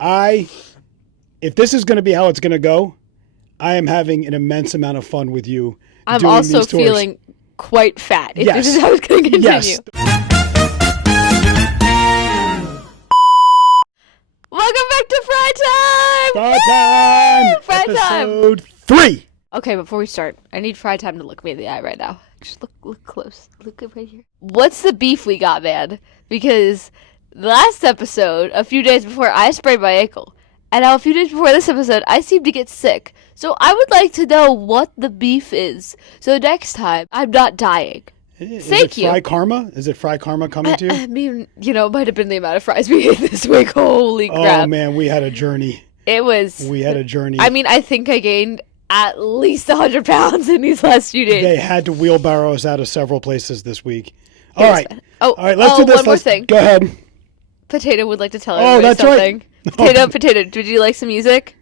If this is going to be how it's going to go, I am having an immense amount of fun with you. I'm also feeling quite fat. If this is how it's going to continue. Yes. Welcome back to Fry Time! Fry Time! Fry Time! Episode 3! Okay, before we start, I need Fry Time to look me in the eye right now. Just look close. Look right here. What's the beef we got, man? Because last episode, a few days before, I sprained my ankle. And now a few days before this episode, I seem to get sick. So I would like to know what the beef is. So next time, I'm not dying. Thank you. Fry Karma? Is it Fry Karma coming to you? I mean, it might have been the amount of fries we ate this week. Holy crap. Oh, man, we had a journey. We had a journey. I mean, I think I gained at least 100 pounds in these last few days. They had to wheelbarrow us out of several places this week. All right. All right, let's do this. One more thing. Go ahead. Potato would like to tell everybody something. Right. Potato, would you like some music?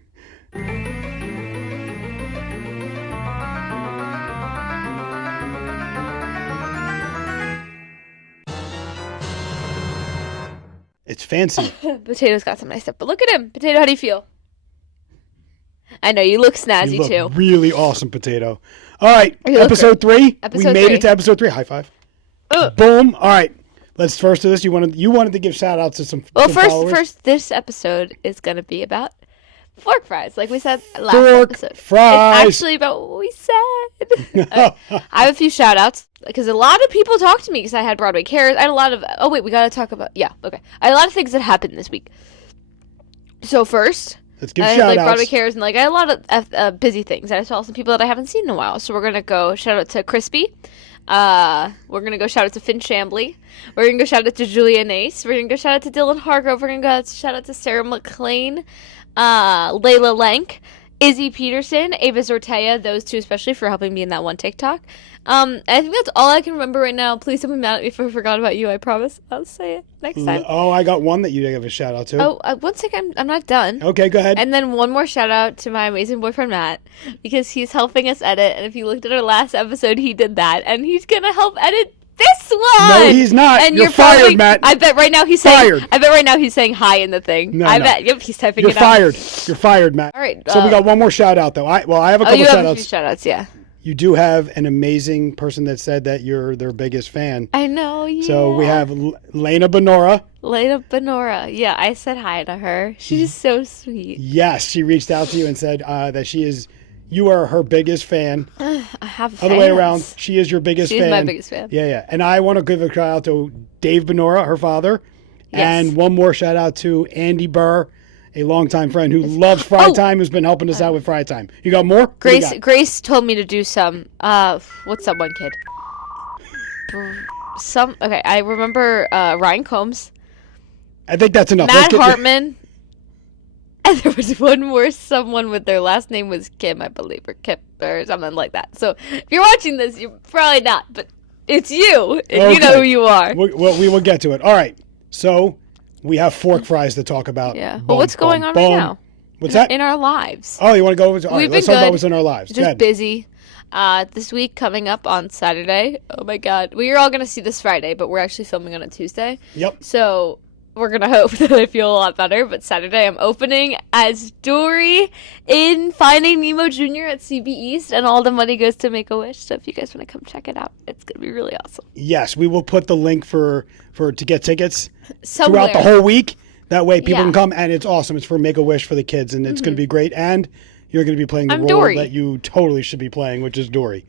It's fancy. Potato's got some nice stuff, but look at him. Potato, how do you feel? I know, you look snazzy you look too. Really awesome, Potato. All right, episode 3. We made it to episode 3. High five. Boom. All right. Let's first do this. You wanted to give shout outs to some followers. First, this episode is going to be about fork fries, like we said last episode. Fries. It's actually about what we said. I have a few shout outs because a lot of people talked to me because I had Broadway Cares. I had a lot of, we got to talk about, I had a lot of things that happened this week. So first, let's give shout outs. Broadway Cares and I had a lot of busy things. I saw some people that I haven't seen in a while. So we're going to go shout out to Crispy. We're going to go shout out to Finn Chambly. We're going to go shout out to Julia Nace. We're going to go shout out to Dylan Hargrove. We're going to go shout out to Sarah McLean, Layla Lank, Izzy Peterson, Ava Zortea, those two especially for helping me in that one TikTok. I think that's all I can remember right now. Please don't be mad at me if I forgot about you. I promise I'll say it next time. Oh, I got one that you gave a shout out to. Oh, one second. I'm not done. Okay, go ahead. And then one more shout out to my amazing boyfriend, Matt, because he's helping us edit. And if you looked at our last episode, he did that. And he's going to help edit this one. No, he's not. And you're fired, Matt. I bet right now he's saying hi in the thing. I bet. Yep, he's typing it out. You're fired, Matt. All right. So we got one more shout out though. I have a couple shout outs. You have a few shout outs, yeah. You do have an amazing person that said that you're their biggest fan. I know, yeah. So we have Lena Benora. Yeah, I said hi to her. She's so sweet. Yes, she reached out to you and said that you are her biggest fan. I have fans. Other way around, she is your biggest fan. She's my biggest fan. Yeah. And I want to give a shout out to Dave Benora, her father. Yes. And one more shout out to Andy Burr, a longtime friend who loves Fry Time, who's been helping us out with Fry Time. You got more? Grace told me to do some, what's that one kid? Okay, I remember Ryan Combs. I think that's enough. Matt Hartman. And there was one more, someone with their last name was Kim, I believe, or Kip, or something like that. So if you're watching this, you're probably not, but it's you, and you know who you are. Well, we will get to it. All right, so we have fork fries to talk about. Yeah. Well, what's going on right now? What's that? In our lives. Oh, you want to go over? All right, let's talk about what's in our lives. Just busy. This week coming up on Saturday. Oh my God. We're all going to see this Friday, but we're actually filming on a Tuesday. Yep. So we're going to hope that I feel a lot better. But Saturday I'm opening as Dory in Finding Nemo Jr. at CB East. And all the money goes to Make-A-Wish. So if you guys want to come check it out, it's going to be really awesome. Yes, we will put the link to get tickets somewhere throughout the whole week. That way people can come, and it's awesome. It's for Make-A-Wish for the kids, and it's going to be great. And you're going to be playing the role Dory. that you totally should be playing, which is Dory.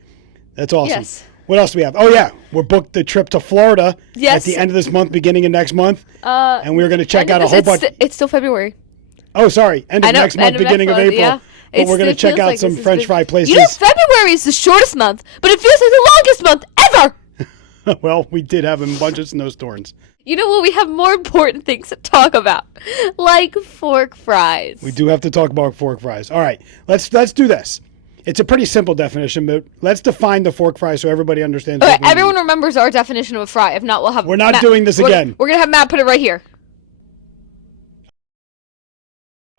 That's awesome. Yes. What else do we have? Oh, yeah. We're booked the trip to Florida at the end of this month, beginning of next month. And we're going to check out a whole bunch. It's still February. Oh, sorry. End of next month, beginning of April. Yeah. But we're going to check out some French fry places. You know, February is the shortest month, but it feels like the longest month ever. Well, we did have a bunch of snowstorms. You know what? We have more important things to talk about, like fork fries. We do have to talk about fork fries. All right, let's do this. It's a pretty simple definition, but let's define the fork fry so everybody understands. Okay, everyone remembers our definition of a fry. If not, we'll have. We're not doing this again. We're gonna have Matt put it right here.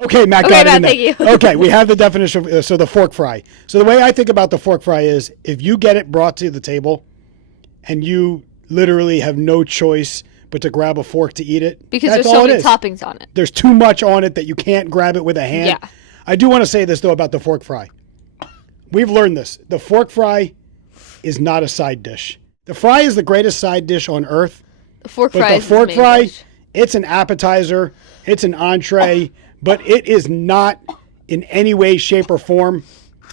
Okay, Matt got it in there. Thank you. Okay, we have the definition. So the fork fry. So the way I think about the fork fry is if you get it brought to the table, and you literally have no choice but to grab a fork to eat it. Because that's there's so all many it is. toppings on it. There's too much on it that you can't grab it with a hand. Yeah. I do want to say this, though, about the fork fry. We've learned this. The fork fry is not a side dish. The fry is the greatest side dish on earth. The fork fry But the fork fry, dish. it's an appetizer. It's an entree. But it is not in any way, shape, or form.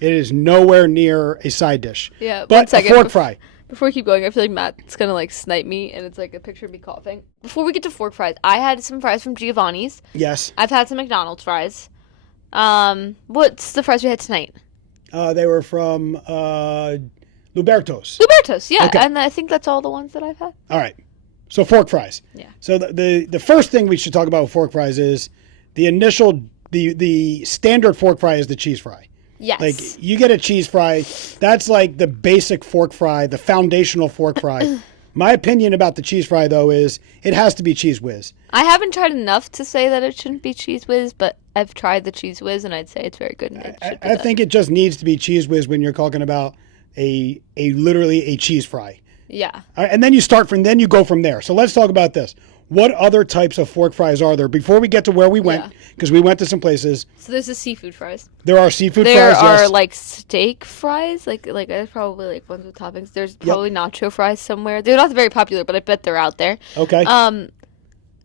It is nowhere near a side dish. Yeah, but a fork fry. Before we keep going, I feel like Matt's going to like snipe me, and it's like a picture of me coughing. Before we get to fork fries, I had some fries from Giovanni's. Yes. I've had some McDonald's fries. What's the fries we had tonight? They were from Luberto's. Luberto's, yeah. Okay. And I think that's all the ones that I've had. All right. So fork fries. Yeah. So the first thing we should talk about with fork fries is the initial, the standard fork fry is the cheese fry. Yes. Like, you get a cheese fry, that's like the basic fork fry, the foundational fork fry. My opinion about the cheese fry, though, is it has to be Cheese Whiz. I haven't tried enough to say that it shouldn't be Cheese Whiz, but I've tried the Cheese Whiz, and I'd say it's very good. And I think it just needs to be Cheese Whiz when you're talking about a literally a cheese fry. Yeah. All right, and then then you go from there. So let's talk about this. What other types of fork fries are there? Before we get to where we went, because we went to some places. So there's the seafood fries. There are seafood there fries, are yes. like steak fries, like there's probably like ones with toppings. There's probably nacho fries somewhere. They're not very popular, but I bet they're out there. Okay.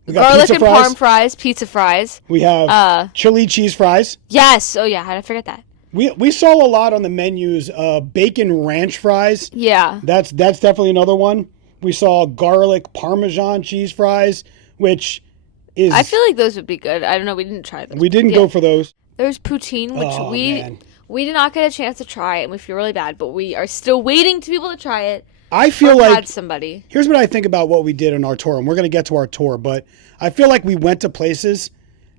We got Garlic pizza and fries. parm fries, pizza fries. We have chili cheese fries. Yes. Oh yeah, how did I forget that? We saw a lot on the menus. Bacon ranch fries. Yeah. That's definitely another one. We saw garlic Parmesan cheese fries, which is... I feel like those would be good. I don't know. We didn't try those. We didn't go for those. There's poutine, which man. we did not get a chance to try, and we feel really bad, but we are still waiting to be able to try it. I feel like... Had somebody. Here's what I think about what we did on our tour, and we're going to get to our tour, but I feel like we went to places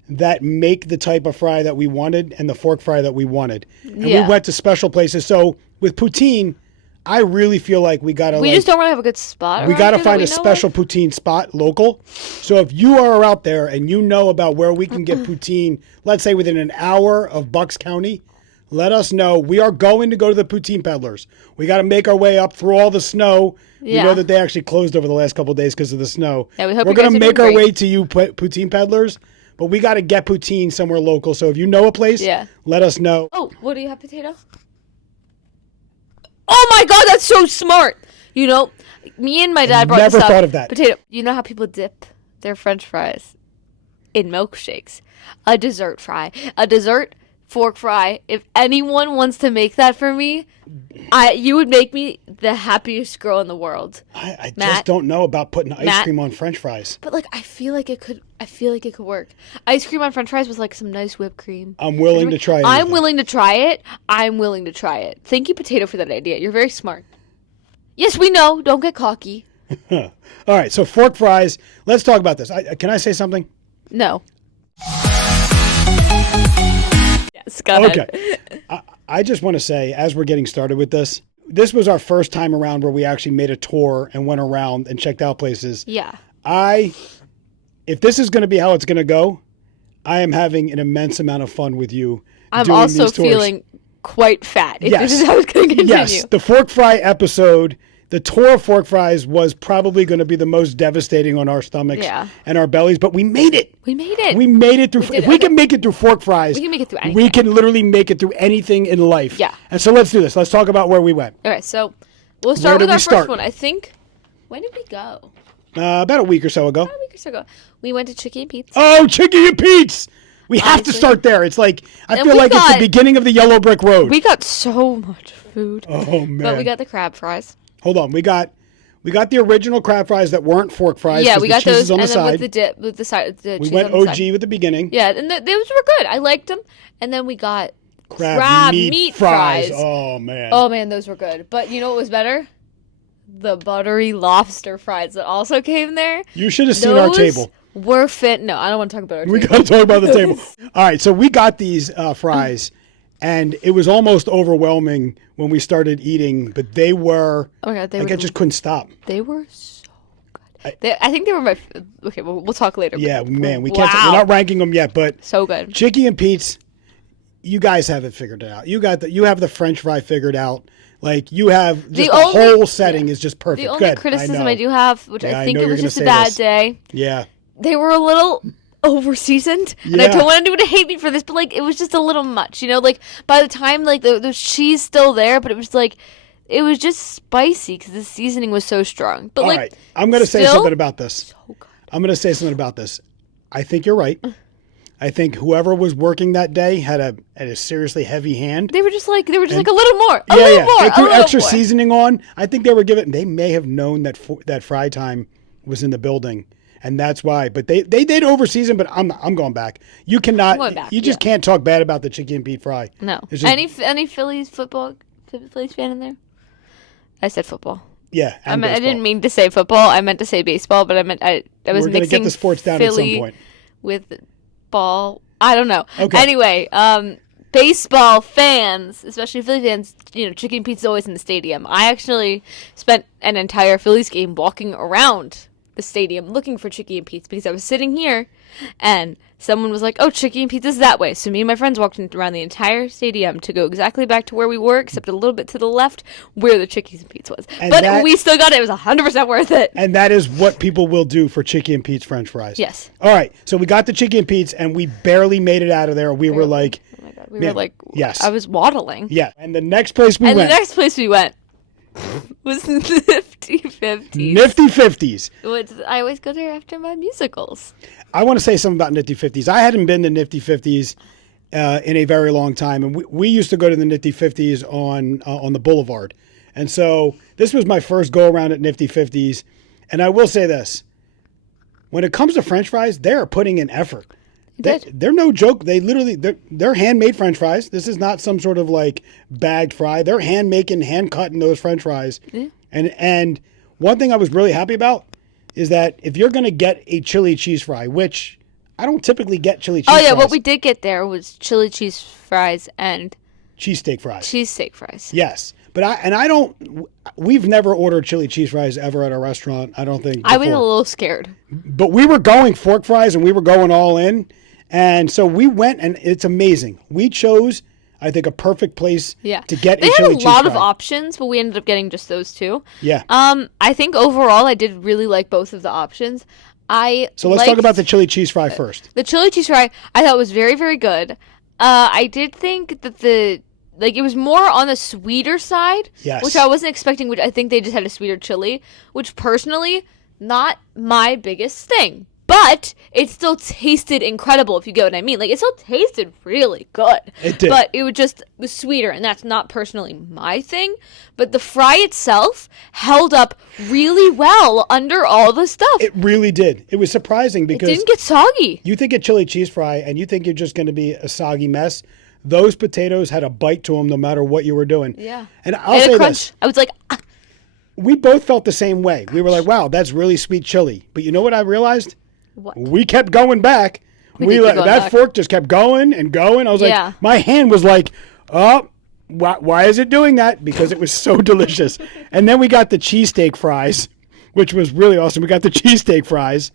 that make the type of fry that we wanted and the fork fry that we wanted. And we went to special places. So with poutine... I really feel like we gotta. We just don't really have a good spot. We gotta find a special poutine spot local. So if you are out there and you know about where we can get poutine, let's say within an hour of Bucks County, let us know. We are going to go to the poutine peddlers. We got to make our way up through all the snow. We know that they actually closed over the last couple of days because of the snow. Yeah, we hope we're going to make our way to you, poutine peddlers. But we got to get poutine somewhere local. So if you know a place, let us know. Oh, what do you have, potato? Oh my God, that's so smart. You know, me and my dad brought this up. Never thought of that. Potato. You know how people dip their French fries in milkshakes? A dessert fry. A dessert fork fry. If anyone wants to make that for me, you would make me the happiest girl in the world. I just don't know about putting ice cream on French fries. But like, I feel like it could work. Ice cream on French fries with like some nice whipped cream. I'm willing to try it. I'm willing to try it. Thank you, Potato, for that idea. You're very smart. Yes, we know. Don't get cocky. All right, so fork fries. Let's talk about this. Can I say something? No. Yes, go ahead. Okay. I just want to say, as we're getting started with this was our first time around where we actually made a tour and went around and checked out places. Yeah. If this is going to be how it's going to go, I am having an immense amount of fun with you. I'm also feeling quite fat. If this is how it's going to continue. Yes. The fork fry episode, the tour of fork fries was probably going to be the most devastating on our stomachs and our bellies, but we made it. We made it. We made it through. If we can make it through fork fries, we can make it through anything. We can literally make it through anything in life. Yeah. And so let's do this. Let's talk about where we went. Okay, so we'll start with our first one. I think, when did we go? About a week or so ago. We went to Chickie and Pete's. Oh, Chickie and Pete's! We have to start there. It's like, I feel like it's the beginning of the yellow brick road. We got so much food. Oh, man. But we got the crab fries. Hold on. We got the original crab fries that weren't fork fries. Yeah, we got those, on and the then side. with the dip, with the side, the we cheese went on the OG side. with the beginning. Yeah, and those were good. I liked them. And then we got crab meat fries. Oh, man. Oh, man, those were good. But you know what was better? The buttery lobster fries that also came there. You should have seen our table. We're fit. No, I don't want to talk about our table. We got to talk about the table. All right, so we got these fries, and it was almost overwhelming when we started eating, but they were, oh my God, I just couldn't stop. They were so good. I think they were my, okay, we'll talk later. Yeah, man, we can't, we're not ranking them yet, but so good. Chickie and Pete's, you guys have it figured out. You have the French fry figured out. Like you have just The whole setting is just perfect. The only Good. criticism I do have, which Yeah, I I think know it you're was gonna just a say bad this. day. Yeah. They were a little over seasoned, and I Yeah. don't want anyone to hate me for this, but like it was just a little much, you know. Like by the time like the cheese still there, but it was like it was just spicy because the seasoning was so strong. But All like, right. I'm going to say still something about this. so good. I'm going to say something about this. I think you're right. I think whoever was working that day had a seriously heavy hand. They were just like a little more, a Yeah, little yeah. more, They a threw little extra more. seasoning on. I think they were giving. They may have known that that fry time was in the building, and that's why. But they did over season. But I'm going back. You cannot. going back, you just can't talk bad about the Chickie and Pete fry. No. It's just- Any Phillies fan in there? I said football. Yeah, I and baseball. didn't mean to say football. I meant to say baseball, but I was We're gonna mixing get the sports down Philly at some point. with ball. I don't know. Okay. Anyway, baseball fans, especially Philly fans, you know, Chickie and Pete's always in the stadium. I actually spent an entire Phillies game walking around the stadium looking for Chickie and Pete's because I was sitting here and someone was like, "Oh, Chickie and Pete's is that way." So me and my friends walked around the entire stadium to go exactly back to where we were, except a little bit to the left where the Chickies and Pete's was. And But we still got it. It was 100% worth it. And that is what people will do for Chickie and Pete's French fries. Yes. All right. So we got the Chickie and Pete's, and we barely made it out of there. We were like, Oh my God. We Man, were like, yes. I was waddling. yeah. And the next place we And went, the next place we went was Nifty Fifty. Nifty Fifties. I always go there after my musicals. I want to say something about Nifty Fifties. I hadn't been to Nifty Fifties in a very long time, and we used to go to the Nifty Fifties on the Boulevard. And so this was my first go around at Nifty Fifties. And I will say this: when it comes to French fries, they are putting in effort. They're no joke. They're handmade French fries. This is not some sort of like bagged fry. They're hand cutting those French fries. Yeah. And one thing I was really happy about is that if you're going to get a chili cheese fry, which I don't typically get chili cheese fries. Oh yeah, what we did get there was chili cheese fries and cheesesteak fries. cheesesteak fries. Yes. But we've never ordered chili cheese fries ever at a restaurant. I don't think. I was a before. little scared. But we were going fork fries and we were going all in. And so we went, and it's amazing. We chose, I think, a perfect place Yeah. to get They a had chili a cheese lot of fry. options, but we ended up getting just those two. Yeah. I think overall I did really like both of the options. So let's talk about the chili cheese fry first. The chili cheese fry I thought was very, very good. I did think that it was more on the sweeter side, Yes. which I wasn't expecting, which I think they just had a sweeter chili, which personally, not my biggest thing. But it still tasted incredible, if you get what I mean. Like, it still tasted really good. It did. But it was sweeter, and that's not personally my thing. But the fry itself held up really well under all the stuff. It really did. It was surprising It because didn't get soggy. you think a chili cheese fry and you think you're just going to be a soggy mess. Those potatoes had a bite to them no matter what you were doing. Yeah. And I'll And say a crunch. this. I was like, ah. We both felt the same way. We were like, wow, that's really sweet chili. But you know what I realized? What? We kept going back. We did keep going that back. fork just kept going and going. I was Yeah. like, my hand was like, oh, why is it doing that? Because it was so delicious. And then we got the cheesesteak fries, which was really awesome. We got the cheesesteak fries.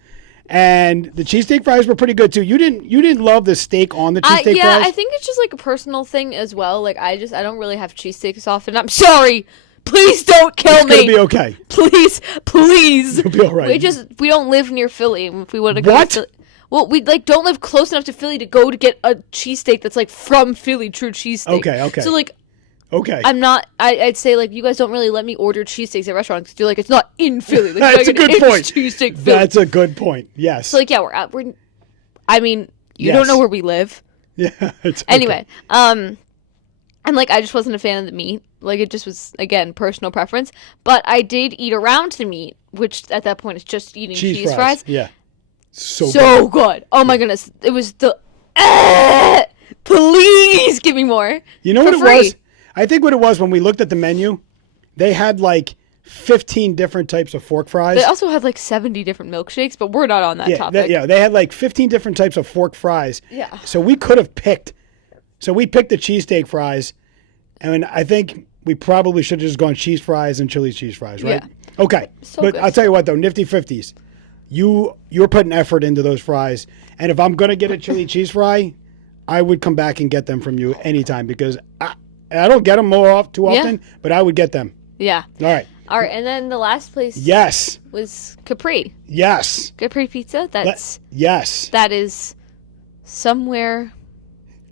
And the cheesesteak fries were pretty good too. You didn't love the steak on the cheesesteak Yeah, fries? I think it's just like a personal thing as well. Like I don't really have cheesesteaks often. I'm sorry. Please don't kill It's me. gonna be okay. Please. You'll be all right. We don't live near Philly. If we would have What? to Philly, well, we don't live close enough to Philly to go to get a cheesesteak that's like from Philly, true cheesesteak. Okay. So like Okay. I'm not. I'd say like you guys don't really let me order cheesesteaks at restaurants because you're like it's not in Philly. Like, That's a good point. Cheesesteak Philly. That's a good point. Yes. So like yeah, we're. I mean, you don't Yes. know where we live. Yeah. It's okay. Anyway, and like I just wasn't a fan of the meat. Like it just was again personal preference. But I did eat around the meat, which at that point is just eating cheese fries. Yeah. So good. So good. Oh my goodness, it was the. Please give me more. You know for what it free. was? I think what it was when we looked at the menu, they had like 15 different types of fork fries. They also had like 70 different milkshakes, but we're not on that topic. They had like 15 different types of fork fries. Yeah. So we could have picked. So we picked the cheesesteak fries, and I think we probably should have just gone cheese fries and chili cheese fries, right? Yeah. Okay. So but good. I'll tell you what though, Nifty Fifties, you're putting effort into those fries, and if I'm gonna get a chili cheese fry, I would come back and get them from you anytime because I don't get them too often, but I would get them. Yeah. All right. All right, and then the last place Yes. was Capri. Yes. Capri Pizza. Yes. That is somewhere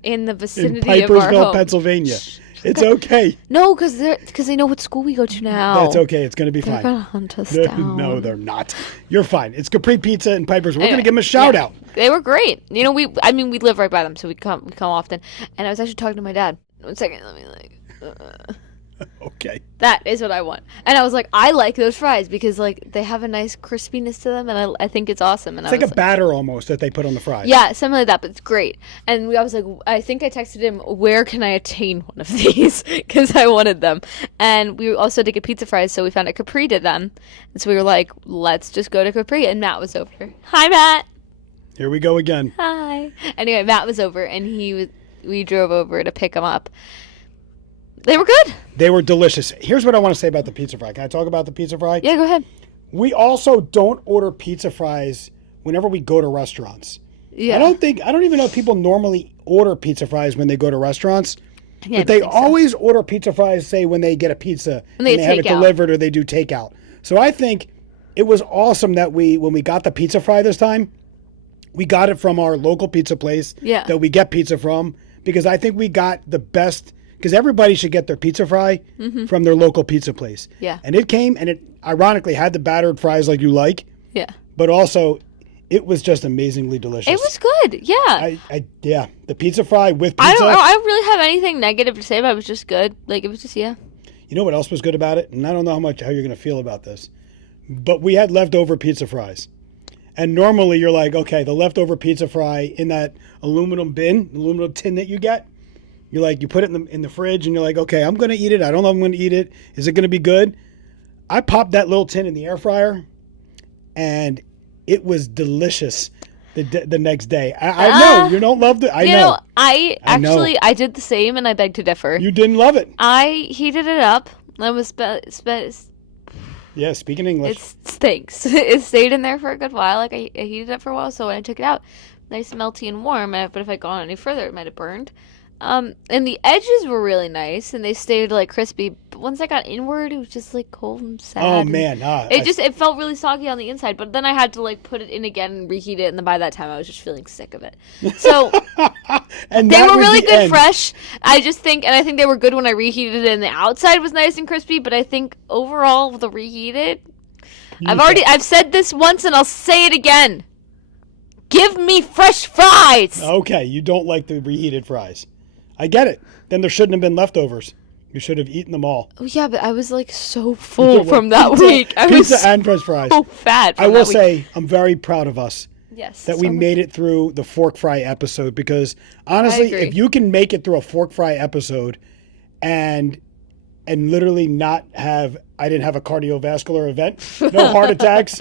in the In vicinity of our Pipersville, home. Pennsylvania. It's okay. No, because they know what school we go to now. That's okay. It's going to be They're fine. gonna hunt us down. No, they're not. You're fine. It's Capri Pizza and Pipersville. We're going Anyway, to give them a shout out. They were great. You know, we live right by them, so we come often. And I was actually talking to my dad. 1 second, let me Okay. That is what I want. And I was like, I like those fries because like they have a nice crispiness to them, and I think it's awesome. And It's like a batter almost that they put on the fries. Yeah, something like that, but it's great. And I was like, I think I texted him, where can I attain one of these? Because I wanted them. And we also did get pizza fries, so we found out Capri did them. And so we were like, let's just go to Capri. And Matt was over. Hi, Matt. Here we go again. Hi. Anyway, Matt was over, and we drove over to pick him up. They were good. They were delicious. Here's what I want to say about the pizza fry. Can I talk about the pizza fry? Yeah, go ahead. We also don't order pizza fries whenever we go to restaurants. Yeah. I don't even know if people normally order pizza fries when they go to restaurants. Yeah, but they always order pizza fries, say, when they get a pizza and they have it delivered or they do takeout. So I think it was awesome that when we got the pizza fry this time, we got it from our local pizza place that we get pizza from, because I think we got the best, because everybody should get their pizza fry from their local pizza place. Yeah. And it came, and it ironically had the battered fries like you like. Yeah. But also, it was just amazingly delicious. It was good. Yeah. Yeah. The pizza fry with pizza. I don't really have anything negative to say, but it was just good. Like, it was just, yeah. You know what else was good about it? And I don't know how you're going to feel about this, but we had leftover pizza fries. And normally you're like, okay, the leftover pizza fry in that aluminum tin that you get, you're like, you put it in the fridge and you're like, okay, I'm going to eat it. I don't know if I'm going to eat it. Is it going to be good? I popped that little tin in the air fryer and it was delicious the next day. I know you don't love it. I know. I did the same, and I beg to differ. You didn't love it. I heated it up. I was yeah, speaking English. It stinks. It stayed in there for a good while. Like I heated it up for a while, so when I took it out, nice melty and warm. But if I'd gone any further, it might have burned. And the edges were really nice, and they stayed like crispy. But once I got inward, it was just like cold and sad. Oh man, it felt really soggy on the inside. But then I had to like put it in again and reheat it, and then by that time I was just feeling sick of it. So and they were really good fresh. I think they were good when I reheated it, and the outside was nice and crispy. But I think overall, the reheated, I've said this once, and I'll say it again. Give me fresh fries. Okay, you don't like the reheated fries. I get it. Then there shouldn't have been leftovers. You should have eaten them all. Oh, yeah, but I was like so full from that week. I pizza was and french fries. So fat. I will say I'm very proud of us. Yes. That we made it through the fork fry episode, because honestly, if you can make it through a fork fry episode and literally I didn't have a cardiovascular event, no heart attacks,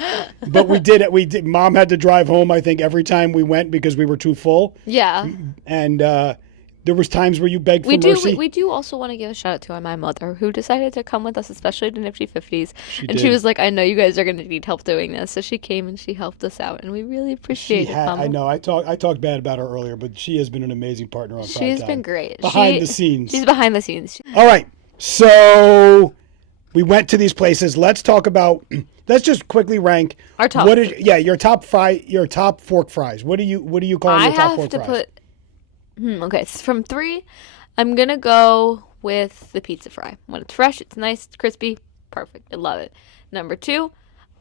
but we did. Mom had to drive home, I think, every time we went because we were too full. Yeah. And there was times where you begged for mercy. We do also want to give a shout out to my mother, who decided to come with us, especially to Nifty 50s. She was like, I know you guys are going to need help doing this. So she came and she helped us out, and we really appreciate it, Mama. I know. I talked bad about her earlier, but she has been an amazing partner on Friday. She's been great. Behind the scenes. She's behind the scenes. All right. So we went to these places. Let's just quickly rank our top. Your top fork fries. What do you call your top fork fries? Okay, so from 3, I'm gonna go with the pizza fry. When it's fresh, it's nice, it's crispy, perfect. I love it. Number 2,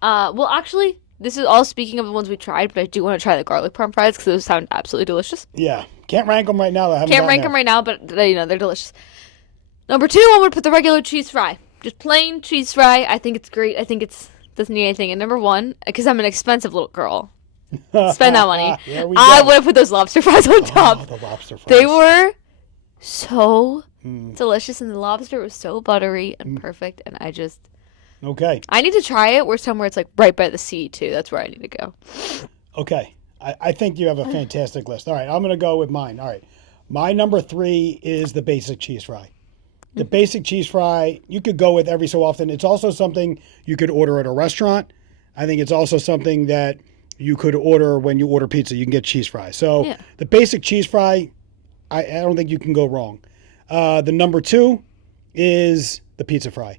well, actually, this is all speaking of the ones we tried, but I do want to try the garlic parm fries because those sound absolutely delicious. Yeah, can't rank them right now. Can't rank them right now, but they're delicious. Number 2, I would put the regular cheese fry, just plain cheese fry. I think it's great. I think it doesn't need anything. And number 1, because I'm an expensive little girl. Spend that money. I would have put those lobster fries on top. Oh, the lobster fries. They were so delicious, and the lobster was so buttery and perfect. And I need to try it somewhere it's like right by the sea too. That's where I need to go. Okay, I think you have a fantastic list. All right, I'm going to go with mine. All right, my number 3 is the basic cheese fry. The basic cheese fry you could go with every so often. It's also something you could order at a restaurant. I think it's also something that you could order when you order pizza. You can get cheese fries. So the basic cheese fry, I don't think you can go wrong. The number 2 is the pizza fry.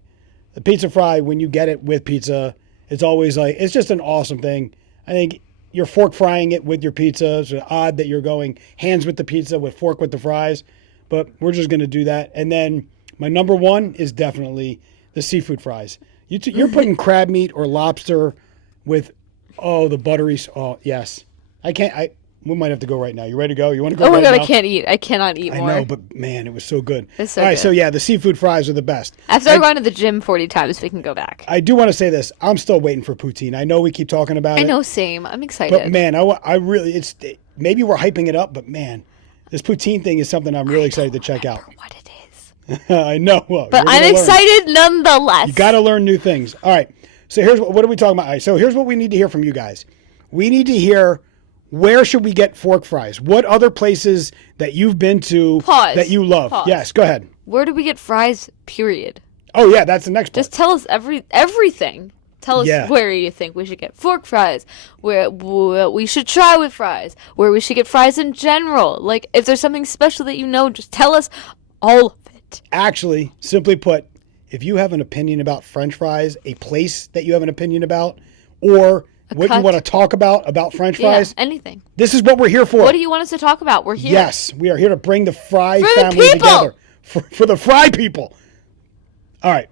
The pizza fry, when you get it with pizza, it's always like, it's just an awesome thing. I think you're fork frying it with your pizza. It's odd that you're going hands with the pizza with fork with the fries, but we're just going to do that. And then my number 1 is definitely the seafood fries. You're putting crab meat or lobster with, the buttery. Oh, yes. We might have to go right now. You ready to go? You want to go Oh my right God, now? I can't eat. I cannot eat more. I know, but man, it was so good. It's so All right, good. so yeah, the seafood fries are the best. After I've gone to the gym 40 times, we can go back. I do want to say this. I'm still waiting for poutine. I know we keep talking about it. I know, same. I'm excited. But man, I really, maybe we're hyping it up, but man, this poutine thing is something I'm really excited to check out. What it is. I know. Well, But I'm excited nonetheless. You got to learn new things. All right. So here's what are we talking about? All right, so here's what we need to hear from you guys. We need to hear, where should we get fork fries? What other places that you've been to that you love? Pause. Yes, go ahead. Where do we get fries, period? Oh, yeah, that's the next part. Just tell us everything. Tell us where you think we should get fork fries, where we should try with fries, where we should get fries in general. Like, if there's something special that you know, just tell us all of it. Actually, simply put, if you have an opinion about French fries, a place that you have an opinion about, or what you want to talk about French fries, anything. This is what we're here for. What do you want us to talk about? We're here. Yes, we are here to bring the fry For the family people! together. For the fry people. All right.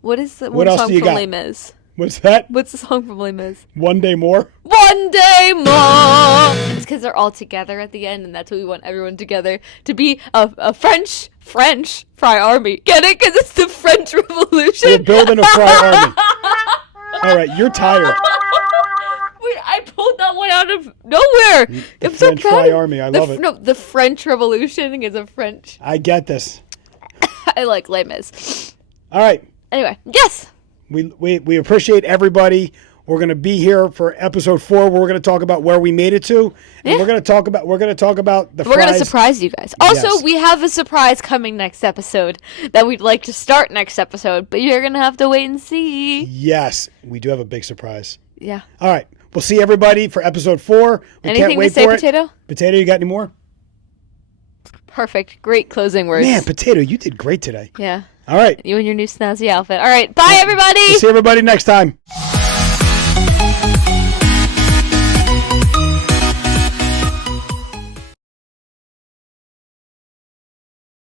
What is the What else song do you from got? Les Mis? What's that? What's the song from Les Mis? One Day More? One day more. It's because they're all together at the end, and that's what we want everyone together to be a French fry army. Get it? Because it's the French Revolution. We're building a fry army. All right, you're tired. Wait, I pulled that one out of nowhere. The I'm so French proud fry of- army. I love it. No, the French Revolution is a French. I get this. I like Les Mis. All right. Anyway, yes. We appreciate everybody. We're going to be here for episode 4 where we're going to talk about where we made it to. And Yeah. we're going to talk about the We're fries. going to surprise you guys. Also, Yes. we have a surprise coming next episode that we'd like to start next episode, but you're going to have to wait and see. Yes, we do have a big surprise. Yeah. All right. We'll see everybody for episode 4. We Anything can't wait to say, for it. Potato? Potato, you got any more? Perfect. Great closing words. Man, Potato, you did great today. Yeah. All right. You and your new snazzy outfit. All right. Bye, everybody. We'll see everybody next time.